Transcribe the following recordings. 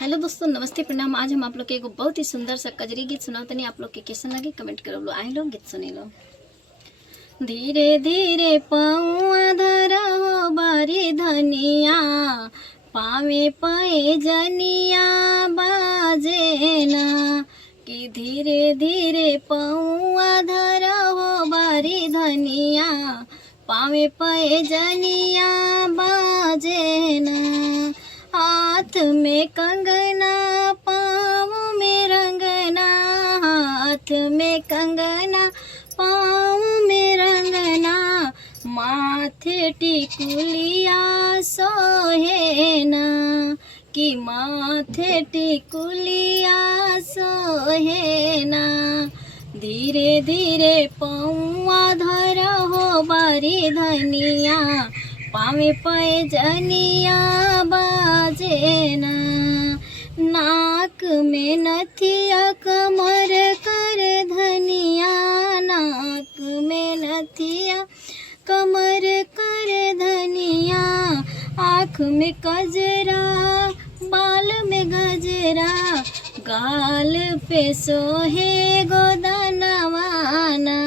Hello दोस्तों, नमस्ते प्रणाम। आज हम आप लोग के एगो बहुत ही सुंदर सा कजरी गीत सुनाओ तनी। आप लोग के कैसन लगे कमेंट करो लो। आई लो गीत सुनी लो। धीरे धीरे पाँव धर हो बारी धनिया, पावे पाए जनिया बाजे ना। कि धीरे धीरे पाँव धर हो बारी धनिया, पावे पाए जनिया बाजे ना। हाथ में कंगना पाँव में रंगना, हाथ में कंगना पाँव में रंगना। माथे टिकुलिया सोहेना, कि माथे टिकुलिया सोहेना। धीरे धीरे पौआ धर हो बारी धनिया, पावे पे जनिया बाजे ना। नाक में नथिया कमर कर धनिया, नाक में नथिया कमर कर धनिया। आँख में कजरा बाल में गजरा, गाल पे सोहे गोदनवाना।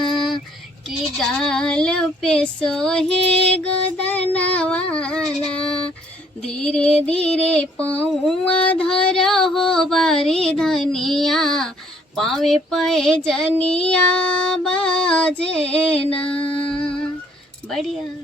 कि गाल पे सोहे गोदनवाना। धीरे धीरे पौआ धर हो बारी धनिया, पावे पे जनिया बाजे ना। बढ़िया।